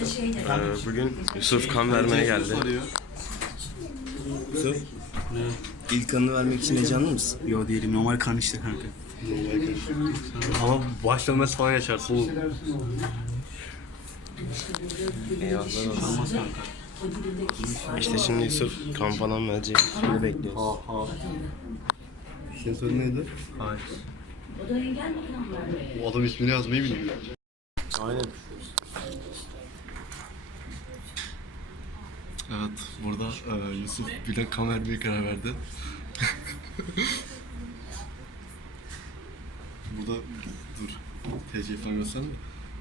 Ee, bugün Yusuf kan vermeye geldi. Yusuf, ilk kanını vermek için heyecanlı mısın? Yo değilim normal kan işte kanka. Ama başlamaz falan yaşarsın oğlum. Eyvallah olsun. Olmaz kanka. İşte şimdi Yusuf kan falan verecek. Şimdi bekliyoruz. Ha ha. Senin sözün neydi? Hayır. O adam ismini yazmayı bilmiyor. Aynen. Evet, burada e, Yusuf bile kan vermeye karar verdi. burada dur, TC falan gösterme.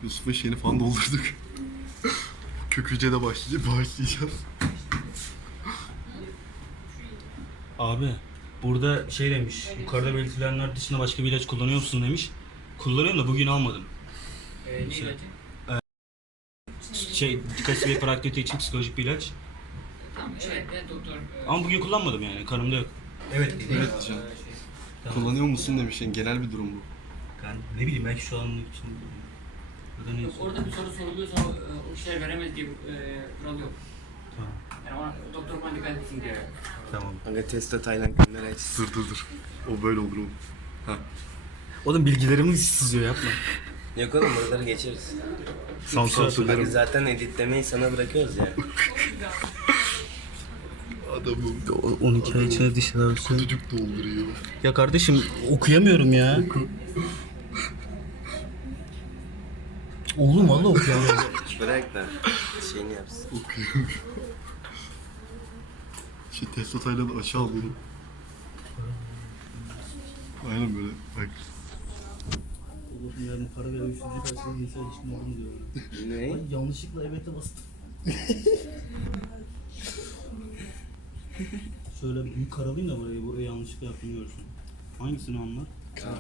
Yusuf'un şeyini falan doldurduk. Kök hücrede başlayacağız, başlayacağız. Abi burada şey demiş. Yukarıda belirtilenler dışında başka bir ilaç kullanıyor musun demiş. Kullanıyorum da bugün almadım. Ee, ne Şey- ilacı? Şey dikkatsizlik ve hiperaktivite için psikolojik bir ilaç. Tamam, evet, evet doktor. Ama bugün kullanmadım yani. Kanımda yok. Evet. Evet diyeceğim. Kullanıyor musun demiş, yani genel bir durum bu. Ben ne bileyim belki şu anlık için. Yok, orada bir soru soruluyorsa o, e, o şeyler veremez diye e, kural yok. Tamam. Yani ona doktor bana dikkat etsin diye. Tamam. Kanka testa Tayland kanları aç. Dur dur dur. O böyle olur oğlum. Oğlum bilgilerimi sızıyor yapma. Yok oğlum buraları geçeriz. Sansürlerim. zaten editlemeyi sana bırakıyoruz ya. Adamım 12 ay içinde diş tedavisi. kutucuk dolduruyor. Ya kardeşim okuyamıyorum ya. Oğlum valla okuyamıyorum. Bırak da şeyini yapsın. Okuyorum. Şey Tesla Tayland'ı aşağı al. Aynen böyle. Bak. Oğlum yani para veren üçüncü personel insan ilişkin olur mu diyor. Ne? Yanlışlıkla evet'e bastım. Şöyle büyük karalayayım da burayı, buraya yanlışlıkla yaptığını görsün. Hangisini anlar?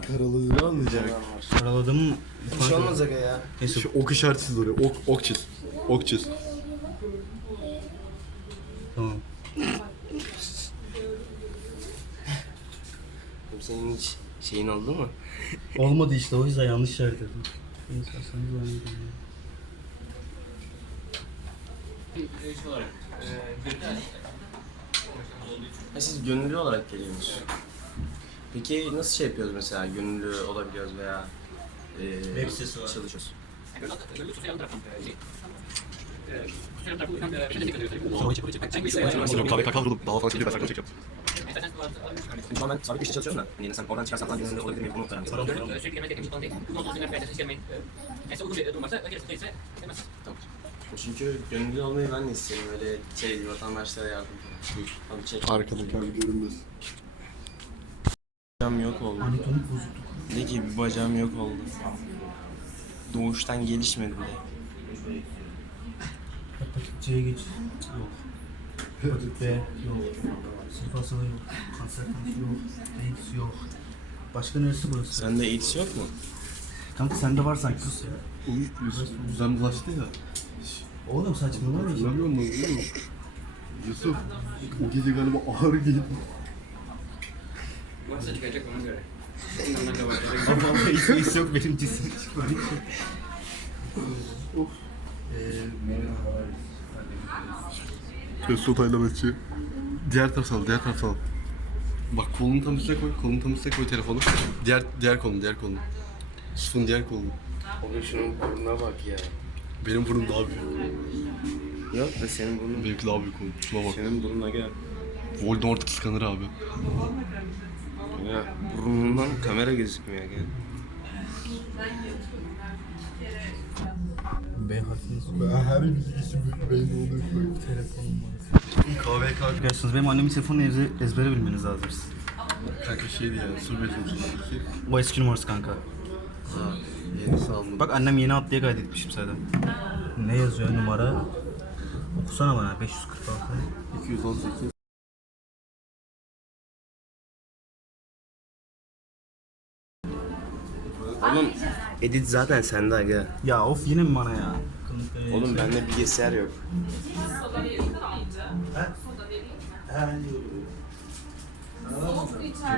Karalığını anlayacak. Karaladım mı? Bir şey olmaz aga ya. Neyse. Şu ok işareti oraya. Ok, ok çiz. Ok çiz. Tamam. Senin hiç şeyin oldu mu? Olmadı işte o yüzden yanlış işaret ettim. Neyse sen de anladın ya. Bir şey olarak. E, de Ha siz gönüllü olarak geliyorsunuz. Peki nasıl şey yapıyoruz mesela gönüllü olabiliyoruz veya e, Web sitesi var. çalışıyoruz. Şu an ben sabit bir işte çalışıyorum da. Hani sen oradan çıkarsan falan gönüllü olabilir miyim? Bunu noktadan mesela. Sürekli gelmek gerektiğimiz konu değil. Bu noktada sizin herkese gelmeyin. Neyse uygun bir durum varsa gerisi değilse demez. Tamam. Çünkü gönüllü olmayı ben de isterim. Öyle şey vatandaşlara yardım falan. Abi çek. Arkada kahve görünmez. Bacağım yok oldu. Ne ki bir bacağım yok oldu. Doğuştan gelişmedi bile. Hepatit C'ye geç. Yok. Hepatit B yok. Sırf hastalığı yok. Kanser tanısı yok. AIDS yok. Başka neresi burası? Sende AIDS yok mu? Kanka sende var sanki sus ya. Oğlum Yusuf düzenlaştı ya. Oğlum saçmalama. Hatırlamıyor musun oğlum? Yusuf o gece galiba ağır geldi. Varsa çıkacak ona göre. Ama AIDS yok benim cisim. Tesla Tayland'ı Diğer taraf sal, diğer taraf sal. Bak kolunu tam üstüne koy, kolunu tam üstüne koy telefonu. Diğer diğer kolunu, diğer kolunu. Yusuf'un diğer kolunu. Oğlum şunun burnuna bak ya. Benim burnum daha büyük. Yok da senin burnun. Benimki daha büyük oğlum. Şuna bak. Senin burnuna gel. Voldemort kıskanır abi. Ya burnundan kamera gözükmüyor gel. B harfiniz Ben her bilgisi belli oluyor. Telefon numarası. KVK Arkadaşlar benim annemin telefonunu ezbe, ezbere bilmeniz lazım. kanka şeydi yani, sur 532. O eski numarası kanka. Ha, yenisi. Bak annem yeni at diye kaydetmişim zaten. Ne yazıyor numara? Okusana bana 546. 218. Oğlum edit zaten sende aga. Ya of yine mi bana ya? Oğlum bende bilgisayar yok.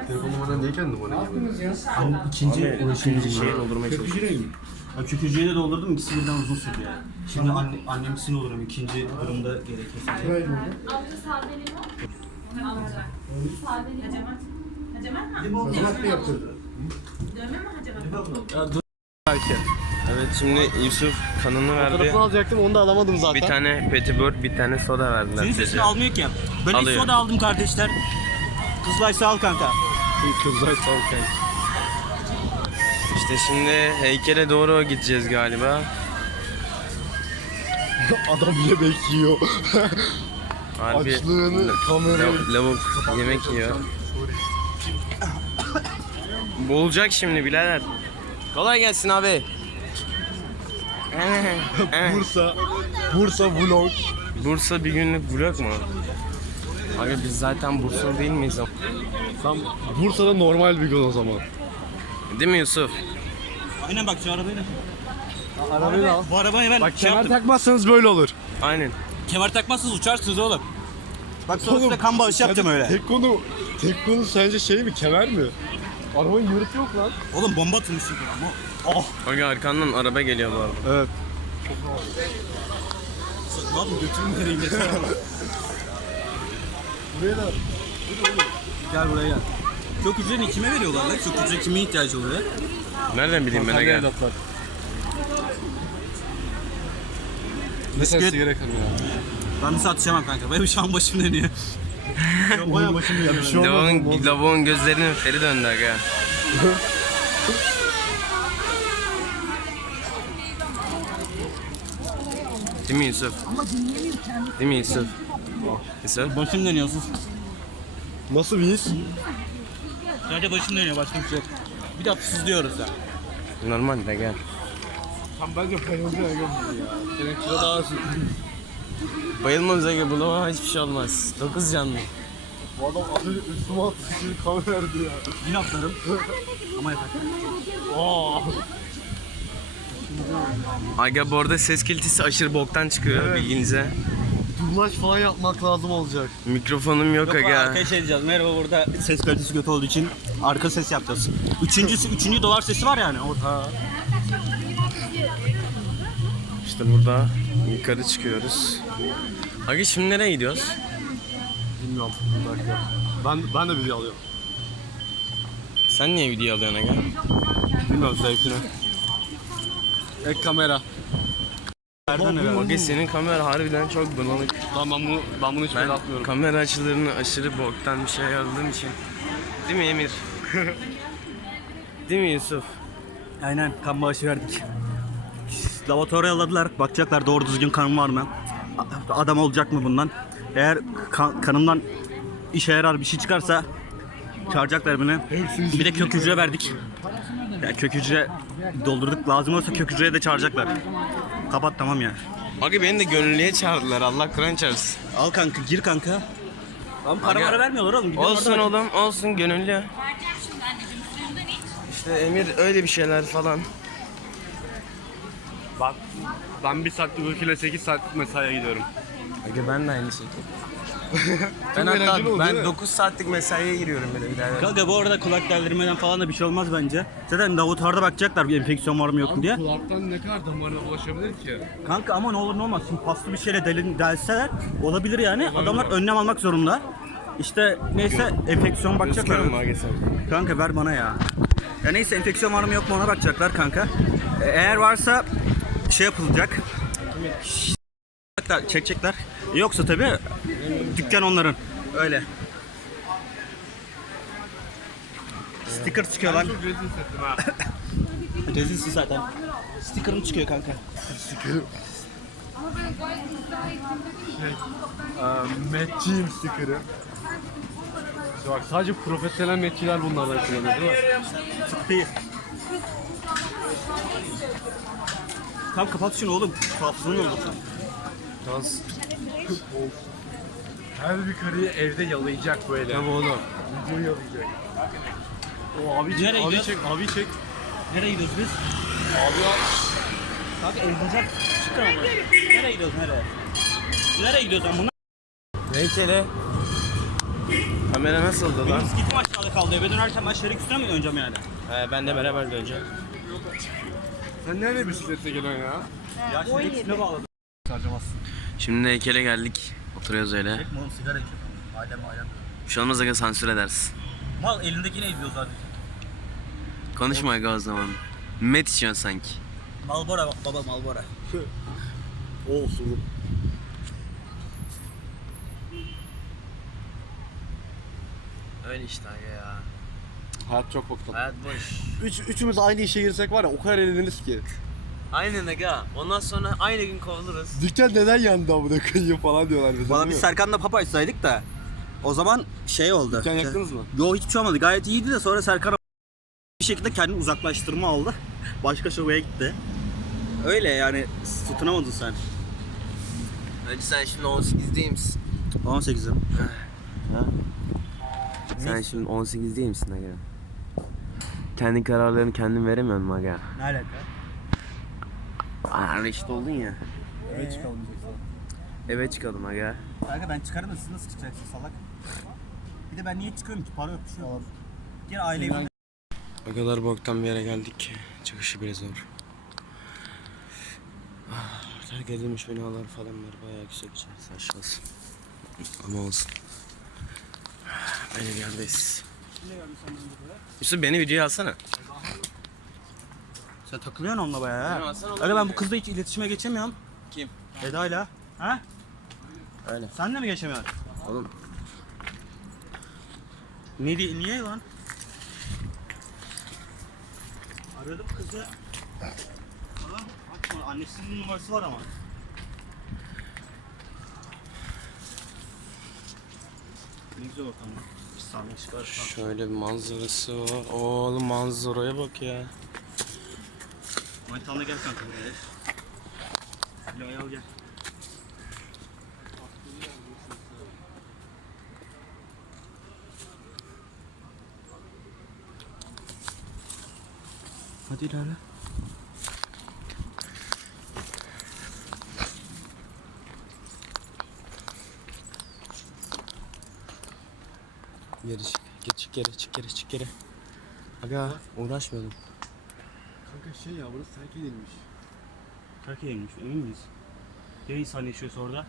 Telefon numaran niye kendi numaran gibi? Hani ikinci Abi, ikinci şeye doldurmaya çalışıyorum. Ya kök hücreyi de doldurdum ikisi birden uzun sürdü yani. Şimdi anne, annemkisini olurum ikinci durumda gerekirse. Abla sade limon. Sade limon. Hacemat mı? Hacamat mı yaptırdın? Dövme mi hacemat? Evet şimdi Yusuf kanını verdi. Fotoğrafını alacaktım onu da alamadım zaten. Bir tane petibör, bir tane soda verdiler Senin bize. sesini almıyor ki. Ben Alıyor. soda aldım kardeşler. Kızlaysa al kanka. Kızlar salken. İşte şimdi heykele doğru gideceğiz galiba. Adam yemek yiyor. Harbi Açlığını kameraya... lav- lavuk yemek yiyor. Boğulacak şimdi birader. Kolay gelsin abi. Bursa. Bursa vlog. Bursa bir günlük vlog mu? Abi biz zaten Bursalı değil miyiz? ama? Tam Bursa'da normal bir gün o zaman. Değil mi Yusuf? Aynen bak şu arabayı da. Arabayı al. Bu arabayı ben Bak şey kemer yaptım. takmazsanız böyle olur. Aynen. Kemer takmazsınız uçarsınız oğlum. Bak sonra size kan bağışı yapacağım öyle. Tek konu, tek konu sence şey mi kemer mi? Arabanın yırtı yok lan. Oğlum bomba atılmış gibi ama. Bak arkandan araba geliyor bu arada. Evet. Lan götürün nereye gidiyorsun? Buraya da Gel buraya gel. Çok hücreni kime veriyorlar lan? Çok hücre kime ihtiyacı oluyor? Nereden bileyim ben gel. evlatlar. Bisiklet- sigara yakın ya. Ben bir saat içemem kanka. Benim şu an başım dönüyor. Baya başım dönüyor. Şey. Lavuğun, lavuğun gözlerinin feri döndü aga. Değil mi Yusuf? Değil mi Yusuf? Yusuf? Başım dönüyor sus. Nasıl bir his? Sadece başım dönüyor başka bir şey yok. Bir de sızlıyoruz ya. Normal de gel. Tam bence bayıldı ya. Senin kilo daha az. Bayılmamız aga bulama hiçbir şey olmaz. Dokuz canlı. Bu adam az önce üstüme attı. Şimdi kan verdi ya. Yine atlarım. Ama yapar. Aga bu arada ses kalitesi aşırı boktan çıkıyor bilginize. Dublaj falan yapmak lazım olacak. Mikrofonum yok, Yok aga. arkaya şey diyeceğiz. Merhaba burada ses kalitesi kötü olduğu için arka ses yapacağız. Üçüncüsü, üçüncü dolar sesi var yani. Orada. İşte burada yukarı çıkıyoruz. Aga şimdi nereye gidiyoruz? Bilmiyorum. Bir dakika. Ben, ben de video alıyorum. Sen niye video alıyorsun aga? Bilmiyorum zevkine. Ek kamera. Nereden eve? Aga senin kamera harbiden çok bulanık. Lan ben bunu, ben bunu hiç Ben atmıyorum. kamera açılarını aşırı boktan bir şey aldığım için. Değil mi Emir? Değil mi Yusuf? Aynen kan bağışı verdik. Laboratuvara yolladılar. Bakacaklar doğru düzgün kanım var mı? A- Adam olacak mı bundan? Eğer kan- kanımdan işe yarar bir şey çıkarsa çağıracaklar beni. Bir de kök hücre verdik. Ya kök hücre doldurduk. Lazım olsa kök hücreye de çağıracaklar. Kapat tamam ya. Aga beni de gönüllüye çağırdılar Allah Kur'an çağırsın. Al kanka gir kanka. Lan para Aga, para vermiyorlar oğlum. Gidelim Olsun oğlum olsun gönüllü. Vereceğim şimdi anneciğim suyundan iç. İşte Emir öyle bir şeyler falan. Bak ben bir saatlik uykuyla 8 saatlik mesaiye gidiyorum. Aga ben de aynı şekilde. ben eğlenceli hatta oldu, değil ben mi? 9 saatlik mesaiye giriyorum böyle birader. Kanka bu arada kulak deldirmeden falan da bir şey olmaz bence. Zaten laboratuvarda bakacaklar bir enfeksiyon var mı yok mu diye. Kulaktan ne kadar damarına ulaşabilir ki? Kanka ama ne olur ne olmaz. Şimdi paslı bir şeyle delin, delseler olabilir yani. Adamlar önlem almak zorunda. İşte neyse enfeksiyon bakacaklar. Kanka ver bana ya. Ya neyse enfeksiyon var mı yok mu ona bakacaklar kanka. E, Eğer varsa şey yapılacak. Çekecekler- Çekecekler. Yoksa tabii dükkan onların. Öyle. Sticker çıkıyor lan. Çok rezil hissettim ha. Rezilsin zaten. Sticker'ım çıkıyor kanka. Metçiyim sticker'ı. İşte bak sadece profesyonel metçiler bunlardan kullanıyor değil mi? Değil. Tamam kapat şunu oğlum. Hafızan oldu. Her bir karıyı evde yalayacak böyle. Tabii oğlum. Videoyu yalayacak. O abi çek, Nereye abi gidiyoruz? çek, abi çek. Nereye gidiyoruz biz? Abi ya. Kanka evlenecek. Çıkın ama. Nereye gidiyoruz nereye? Nereye gidiyoruz lan bunlar? Heykele. Kamera nasıldı lan? Benim bisikletim aşağıda kaldı. Eve dönerken ben şerik üstüne mi döneceğim yani? He, ben de beraber döneceğim. Sen nereye bisikletle geliyorsun ya? Ya şimdi hepsine bağladım. Harcamazsın. Şimdi heykele geldik. Oturuyoruz öyle. Çekme oğlum sigara içiyor. Alem alem. Bir şey olmaz aga sansür edersin. Mal elindekini izliyor zaten. Konuşma aga o zaman. Met içiyorsun sanki. Malbora bak baba Malbora. Olsun. Öyle işte aga ya. Hayat çok boktan. Hayat boş. Üç, üçümüz aynı işe girsek var ya o kadar eğleniriz ki. Aynen aga. Ondan sonra aynı gün kovuluruz. Dükkan neden yandı amına koyayım falan diyorlar bize. Valla biz? Serkan'la papa açsaydık da o zaman şey oldu. Dükkan yaktınız mı? Yo hiçbir şey olmadı. Gayet iyiydi de sonra Serkan bir şekilde kendini uzaklaştırma aldı. Başka şubeye gitti. Öyle yani tutunamadın sen. Önce sen şimdi 18 değil misin? 18'im. Sen şimdi 18 değil misin aga? Kendi kararlarını kendin veremiyor musun aga? Ne alaka? Aa reşit oldun ya. Evet çıkalım Eve çıkalım aga. Kanka ben çıkarım da siz nasıl çıkacaksın salak? Bir de ben niye çıkıyorum ki? Para yok bir şey yok. Gel aileyi O kadar boktan bir yere geldik ki çıkışı bile zor. Ah, Terk edilmiş binalar falan var bayağı güzel güzel saçmasın. Ama olsun. Böyle bir yerdeyiz. Yusuf beni videoya alsana. Sen takılıyorsun onunla bayağı ha. Hasan oğlum Aga ben bu kızla hiç iletişime geçemiyorum. Kim? Eda'yla. Ha? Öyle. Sen de mi geçemiyorsun? Oğlum Ne di- niye lan? Aradım kızı. Falan açma. Annesinin numarası var ama. Ne güzel ortam. Bir saniye çıkar. şöyle bir manzarası var. Oğlum manzaraya bak ya. Manitanla gel kanka buraya. Silahı al gel. Hadi ilerle. Geri çık. Git çık geri çık geri çık geri. Aga uğraşmayalım. Kanka şey ya burası terk edilmiş. Türkiye'ymiş emin miyiz? Ya insan yaşıyorsa orada?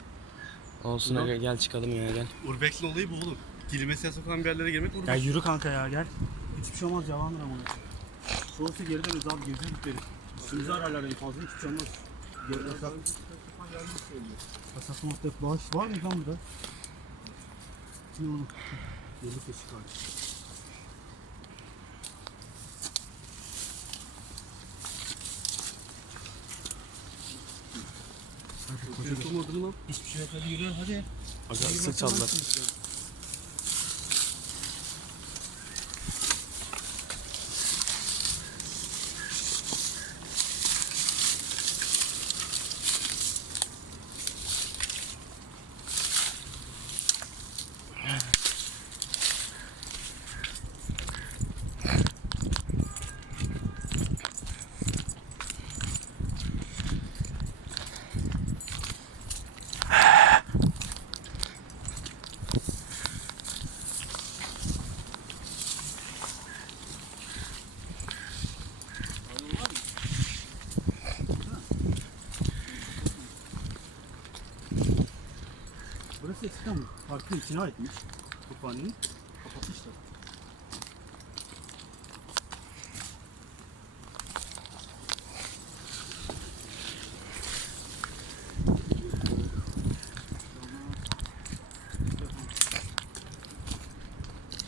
Olsun aga gel çıkalım ya gel. Urbex'in olayı bu oğlum. Girmesi yasak olan bir yerlere girmek Ya urbex. yürü kanka ya gel. Hiçbir şey olmaz yalandır ama. Soğuksa geri döneriz abi gezeceğiz gideriz. Üstümüzü ararlar en fazla hiçbir şey olmaz. Geri yasak. Yasak madde bağış var mı lan burada? Ne oğlum? Yolu kesik abi. Yapılmadı lan. Hiçbir şey yok hadi yürü hadi. Aga sık çaldılar. Burası parkın içine aitmiş. Kütüphanenin. Kapatmışlar.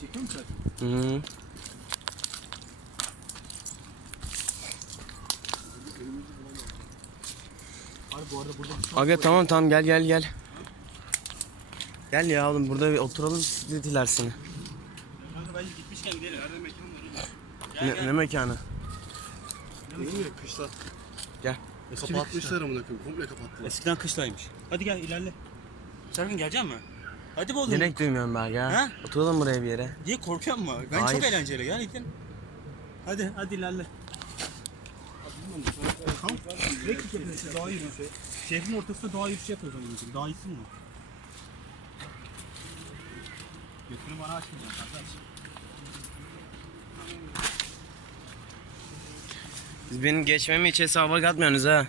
Çekiyor musun? Hı şey Aga tamam tamam gel gel gel. Gel ya oğlum burada bir oturalım siz dilersini. Kanka bence gitmişken gidelim. Nerede mekan var? Ne, ne mekanı? Değil mi? Kışla. Gel. Kapatmışlar amına koyayım. Komple kapattılar. Eskiden kışlaymış. Hadi gel ilerle. Serkan gelecek mi? Hadi be oğlum. Direkt duymuyorum ben ya. Ha? Oturalım buraya bir yere. Diye korkuyor mu? Ben Hayır. çok eğlenceli gel gidin. Hadi hadi ilerle. Kamp trekking yapıyoruz işte dağ yürüyüşü. Şehrin ortasında dağ yürüyüşü yapıyoruz onun için. Daha iyisi mi? Götünü bana açmayacaksın kardeş. Siz benim geçmemi hiç hesaba katmıyorsunuz ha.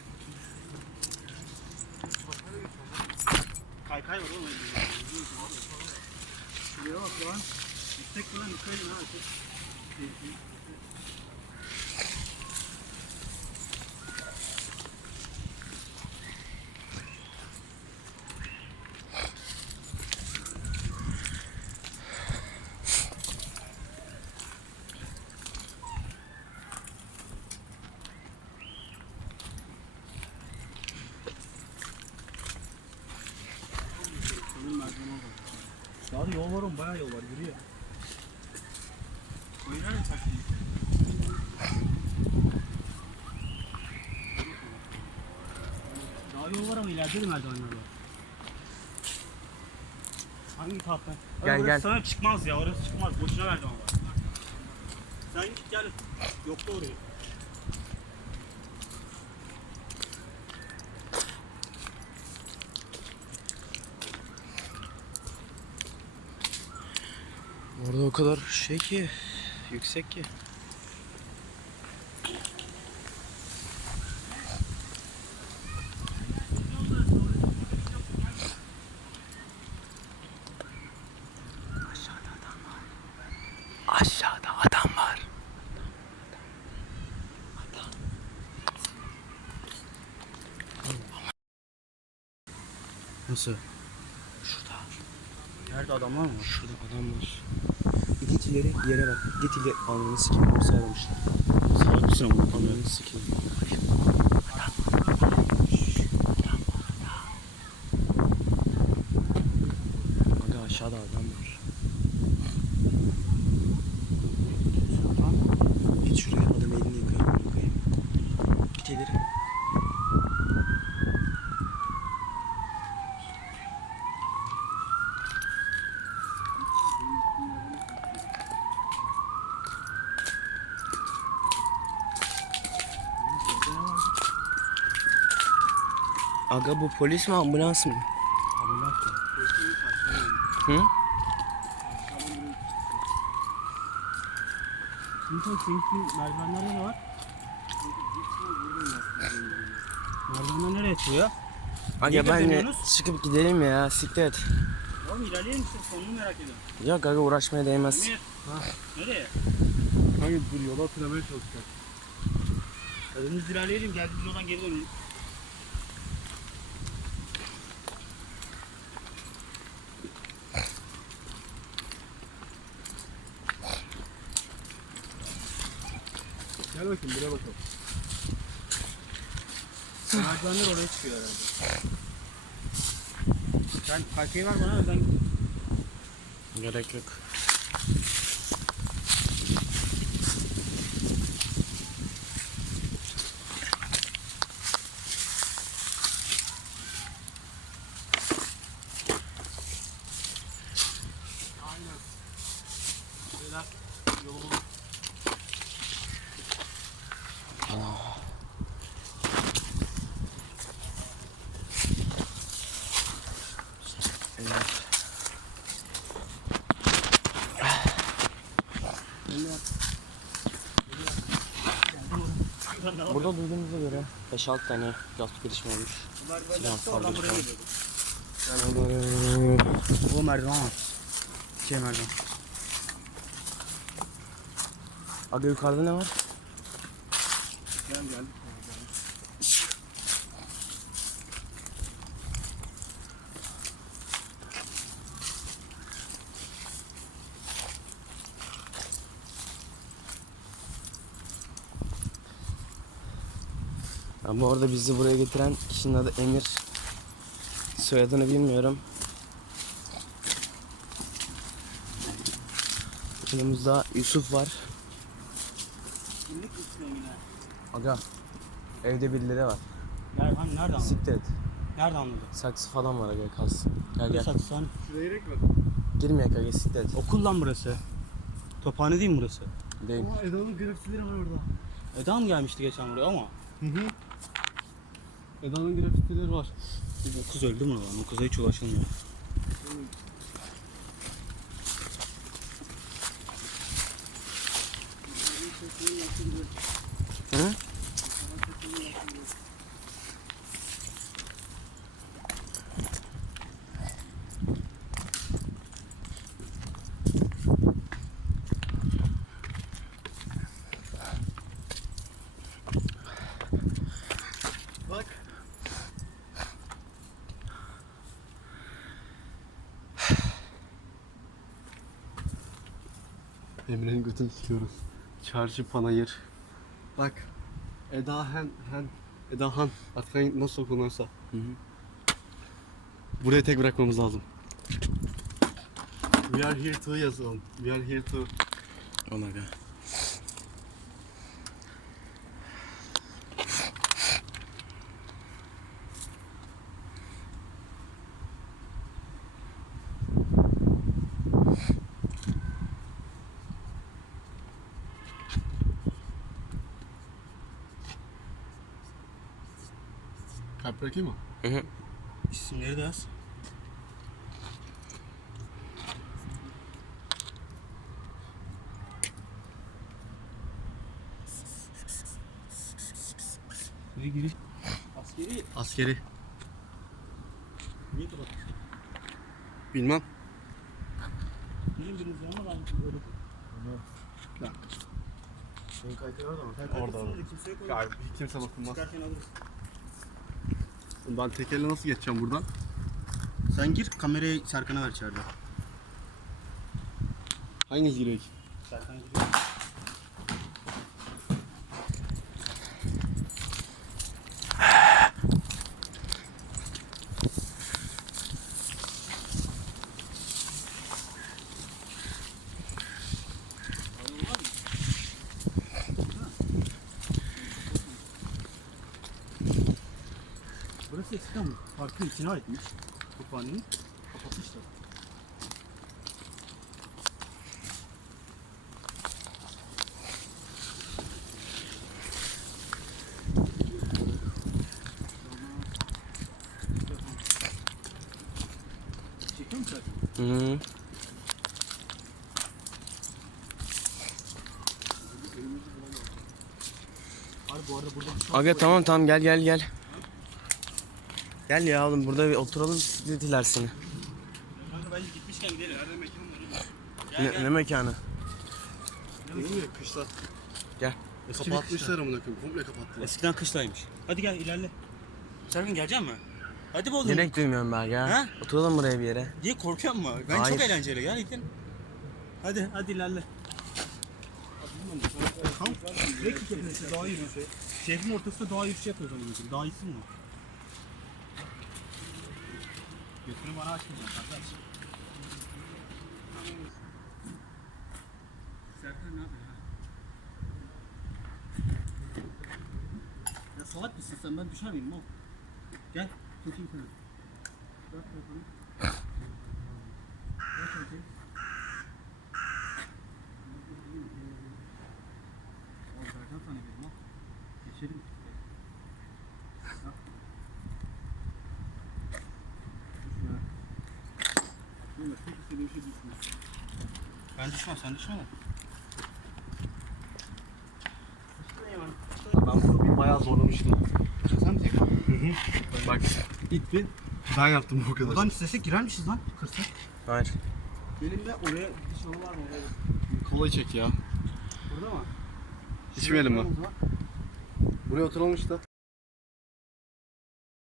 Kaykay var oğlum. Bak lan. Yüksek lan yukarı ha. Daha da yol var oğlum bayağı yol var yürüyor. O yüzden mi taktın? Daha yol var ama ileride de merdivenler var. Hangi tahta? Gel, orası gel. Sana çıkmaz ya orası çıkmaz. Boşuna merdiven var. Sen git gel. Yokla orayı. Orada o kadar şey ki yüksek ki. Nasıl? Şurada. Nerede adamlar mı? Şurada adam var. Git ileri yere bak. Git ileri. Ananı sikeyim. Mısın ama? Ananı sikeyim. Aga aşağıda adam var. Git şuraya adam elini yıkayın. yıkayın. Git ileri. Aga bu polis mi ambulans mı? Ambulans mı? Hı? Şimdi senin merdivenlerde ne var? Merdivenler nereye çıkıyor? Aga ben de çıkıp gidelim ya siktir et. Oğlum ilerleyelim işte sonunu merak ediyorum. Yok aga uğraşmaya değmez. Emir. Nereye? Hangi dur yola atlamaya çalışacak. Önümüz ilerleyelim geldiğimiz yoldan geri dönelim. Bakayım buraya bakalım. Merdivenler oraya çıkıyor herhalde. Sen kaykayı ver bana ben Gerek yok. Evet. Burada duyduğumuza göre 5-6 tane gasp girişimi olmuş. Silah oradan saldırı buraya falan. geliyordu. O merdiven var. Şey merdiven. Aga yukarıda ne var? Gel geldik. Ama orada bizi buraya getiren kişinin adı Emir. Soyadını bilmiyorum. Yanımızda Yusuf var. Aga evde birileri var. Nerede, hani nerede anladın? Siktir et. Nerede anladın? Saksı falan var aga kalsın. Gel gel. saksı hani. Şuraya gerek mi? Girmeyek aga siktir et. Okul lan burası. Tophane değil mi burası? Değil. Aa Eda'nın grafitileri var orada. Eda mı gelmişti geçen buraya ama? Hı hı. Eda'nın grafitileri var. O kız öldü mü lan? O kıza hiç ulaşılmıyor. Hı? Emre'nin götünü tutuyoruz. Çarşı panayır. Bak. Eda Hen, Hen, Eda Han. Artık hangi, nasıl okunursa. Buraya tek bırakmamız lazım. We are here to yazalım. We are here to. Ona göre. Kalp bırakayım mı? İsimleri de yaz. Buraya giriş. Askeri. Askeri. Niye kapatmışsın? Bilmem. Niye biriniz ama ben böyle. Senin kayıtı orada mı? Orada, orada. Kimse kimse dokunmaz. Çıkarken alırız. Ben tekerle nasıl geçeceğim buradan? Sen gir kamerayı Serkan'a ver içeride. Hangisi giriyor ki? Serkan giriyor. Burası parkın içine aitmiş. Kütüphanenin. Kapatmışlar. Hı. Abi bu arada burada bir şey Aga tamam tamam gel gel gel. Gel ya oğlum burada bir oturalım dediler seni. Kanka bence gitmişken gidelim. Nerede mekan var? Ne, ne mekanı? Değil mi? Kışla. Gel. Kapatmışlar amına koyayım. Komple kapattılar. Eskiden kışlaymış. Hadi gel ilerle. Serkan gelecek mi? Hadi be oğlum. Gerek duymuyorum ben ya. Ha? Oturalım buraya bir yere. Diye korkuyor mu? Ben Hayır. çok eğlenceli. Gel gidin. Hadi hadi ilerle. Tamam. Direkt yapıyorsun. Dağ yürüyüşü. Şehrin ortasında dağ yürüyüşü yapıyoruz onu. Dağ iyisin mi? Götünü bana açmayacaksın kardeş. Serkan ne yapıyor ya? Salak mısın sen? Ben düşer miyim? Gel. Tutayım seni. Bırak telefonu. Bırak bakayım. Oğlum Serkan sana dedim ha. Geçelim. Ha. Düşme. Aklımda tek istediğim şey düşme. Ben düşmem, sen düşme de. Ben bunu bir bayağı zorlamıştım. Sen mi tek Bak ilk bir ben yaptım bu kadar. Buradan istesek girermişiz lan. Kırsak. Hayır. Benim de oraya bir şey var mı? Oraya. Kolayı çek ya. Burada mı? İçmeyelim mi? Buraya oturalım işte.